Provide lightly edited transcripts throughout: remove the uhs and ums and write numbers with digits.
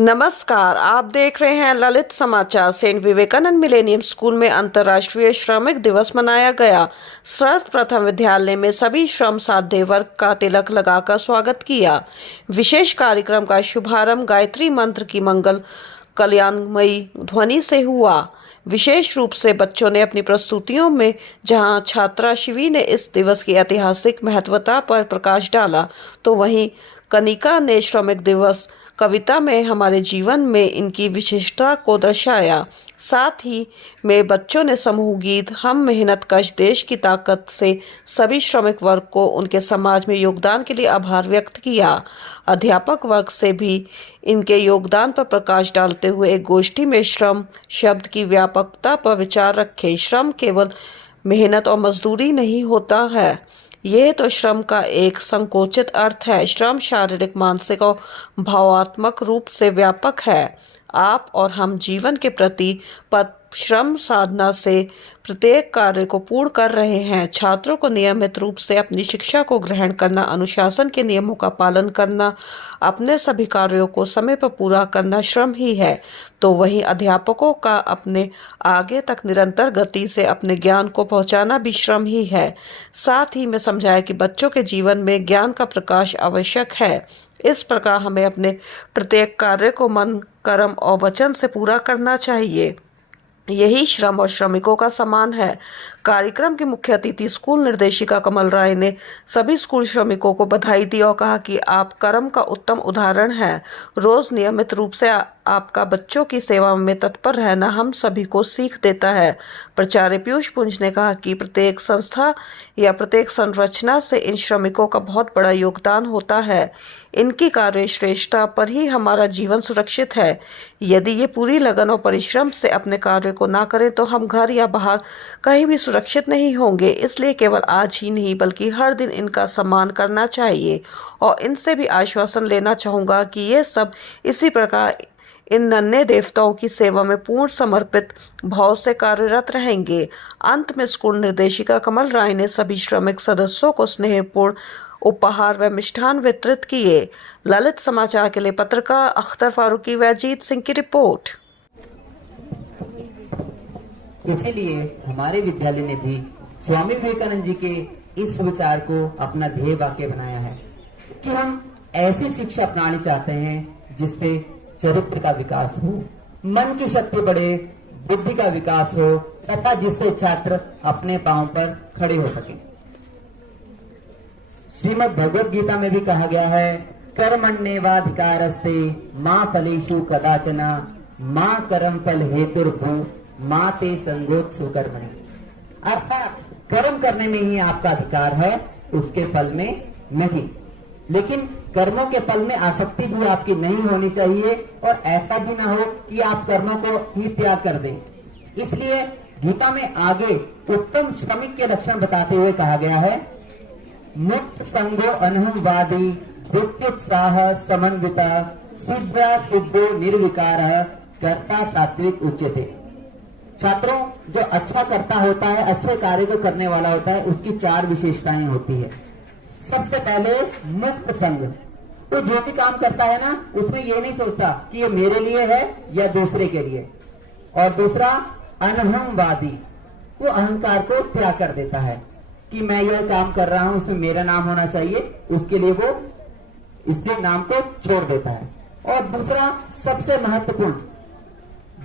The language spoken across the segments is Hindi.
नमस्कार, आप देख रहे हैं ललित समाचार। सेंट विवेकानंद मिलेनियम स्कूल में अंतर्राष्ट्रीय श्रमिक दिवस मनाया गया। सर्वप्रथम विद्यालय में सभी श्रम साध्य वर्ग का तिलक लगाकर स्वागत किया। विशेष कार्यक्रम का शुभारंभ गायत्री मंत्र की मंगल कल्याणमयी ध्वनि से हुआ। विशेष रूप से बच्चों ने अपनी प्रस्तुतियों में जहां छात्रा शिवी ने इस दिवस की ऐतिहासिक महत्वता पर प्रकाश डाला, तो वहीं कनिका ने श्रमिक दिवस कविता में हमारे जीवन में इनकी विशेषता को दर्शाया। साथ ही में बच्चों ने समूह गीत हम मेहनत कश देश की ताकत से सभी श्रमिक वर्ग को उनके समाज में योगदान के लिए आभार व्यक्त किया। अध्यापक वर्ग से भी इनके योगदान पर प्रकाश डालते हुए एक गोष्ठी में श्रम शब्द की व्यापकता पर विचार रखे। श्रम केवल मेहनत और मजदूरी नहीं होता है, यह तो श्रम का एक संकोचित अर्थ है। श्रम शारीरिक, मानसिक और भावात्मक रूप से व्यापक है। आप और हम जीवन के प्रति श्रम साधना से प्रत्येक कार्य को पूर्ण कर रहे हैं। छात्रों को नियमित रूप से अपनी शिक्षा को ग्रहण करना, अनुशासन के नियमों का पालन करना, अपने सभी कार्यों को समय पर पूरा करना श्रम ही है। तो वहीं अध्यापकों का अपने आगे तक निरंतर गति से अपने ज्ञान को पहुंचाना भी श्रम ही है। साथ ही में समझाया कि बच्चों के जीवन में ज्ञान का प्रकाश आवश्यक है। इस प्रकार हमें अपने प्रत्येक कार्य को मन, कर्म और वचन से पूरा करना चाहिए। यही श्रम और श्रमिकों का सम्मान है। कार्यक्रम की मुख्य अतिथि स्कूल निर्देशिका कमल राय ने सभी स्कूल श्रमिकों को बधाई दी और कहा कि आप कर्म का उत्तम उदाहरण हैं। रोज नियमित रूप से आपका बच्चों की सेवा में तत्पर रहना हम सभी को सीख देता है। प्राचार्य पीयूष पुंज ने कहा कि प्रत्येक संस्था या प्रत्येक संरचना से इन श्रमिकों का बहुत बड़ा योगदान होता है। इनकी कार्य श्रेष्ठता पर ही हमारा जीवन सुरक्षित है। यदि ये पूरी लगन और परिश्रम से अपने कार्य को ना करें तो हम घर या बाहर कहीं भी सुरक्षित नहीं होंगे। इसलिए केवल आज ही नहीं बल्कि हर दिन इनका सम्मान करना चाहिए और इनसे भी आश्वासन लेना चाहूँगा कि ये सब इसी प्रकार इन नन्हे देवताओं की सेवा में पूर्ण समर्पित भाव से कार्यरत रहेंगे। अंत में स्कूल निर्देशिका कमल राय ने सभी श्रमिक सदस्यों को स्नेहपूर्ण उपहार व मिष्ठान वितरित किए। ललित समाचार के लिए पत्रकार अख्तर फारूकी व अजीत सिंह की रिपोर्ट। इसीलिए हमारे विद्यालय ने भी स्वामी विवेकानंद जी के इस विचार को अपना ध्येय वाक्य बनाया है कि हम ऐसी शिक्षा अपनानी चाहते हैं जिससे चरित्र का विकास हो, मन की शक्ति बढ़े, बुद्धि का विकास हो तथा जिससे छात्र अपने पांव पर खड़े हो सके। श्रीमद् भगवद गीता में भी कहा गया है, कर्मण्येवाधिकारस्ते मां फलेषु कदाचन मां कर्म फल हेतुर्भू मां ते संगोत सुकर्मणि। अर्थात कर्म करने में ही आपका अधिकार है, उसके फल में नहीं। लेकिन कर्मों के फल में आसक्ति भी आपकी नहीं होनी चाहिए और ऐसा भी ना हो कि आप कर्मों को ही त्याग कर दें। इसलिए गीता में आगे उत्तम श्रमिक के लक्षण बताते हुए कहा गया है, मुक्त संगो अनहमवादी वृत्त्युत्साह समन्विता सिद्धा सिद्धो निर्विकार कर्ता सात्विक उच्यते। छात्रों, जो अच्छा करता होता है, अच्छे कार्य को करने वाला होता है, उसकी 4 विशेषताएं होती है। सबसे पहले मुक्त संग। तो जो भी काम करता है ना, उसमें ये नहीं सोचता कि ये मेरे लिए है या दूसरे के लिए। और दूसरा अनहमवादी, वो अहंकार को त्याग कर देता है कि मैं यह काम कर रहा हूं, उसमें मेरा नाम होना चाहिए, उसके लिए वो इसके नाम को छोड़ देता है। और दूसरा सबसे महत्वपूर्ण,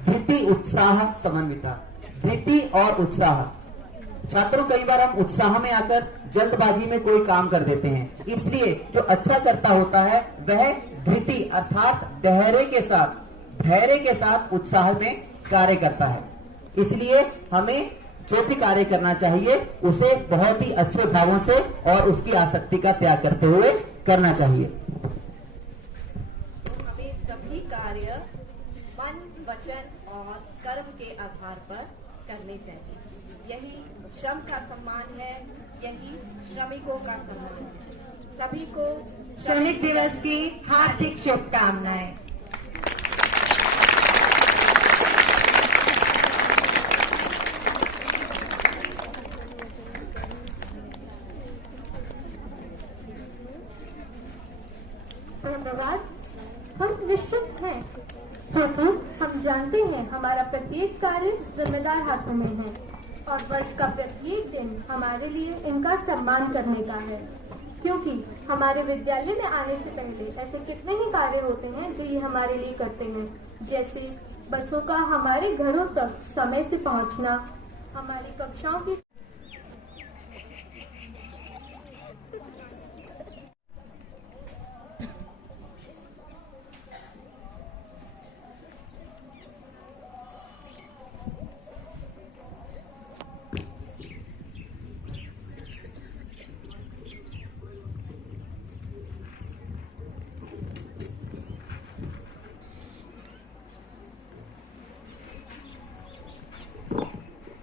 धृति उत्साह समन्विता। धृति और उत्साह। छात्रों, कई बार हम उत्साह में आकर जल्दबाजी में कोई काम कर देते हैं, इसलिए जो अच्छा करता होता है वह धृति अर्थात धैर्य के साथ उत्साह में कार्य करता है। इसलिए हमें जो भी कार्य करना चाहिए उसे बहुत ही अच्छे भावों से और उसकी आसक्ति का त्याग करते हुए करना चाहिए। हमें सभी कार्य मन, वचन और कर्म के आधार पर करने चाहिए। यही श्रम का सम्मान है, यही श्रमिकों का सम्मान है। सभी को श्रमिक दिवस की हार्दिक शुभकामनाएं। धन्यवाद। हम निश्चित हैं क्योंकि हम जानते हैं हमारा प्रत्येक कार्य जिम्मेदार हाथों में है और वर्ष का प्रत्येक दिन हमारे लिए इनका सम्मान करने का है, क्योंकि हमारे विद्यालय में आने से पहले ऐसे कितने ही कार्य होते हैं जो ये हमारे लिए करते हैं, जैसे बसों का हमारे घरों तक समय से पहुंचना, हमारी कक्षाओं की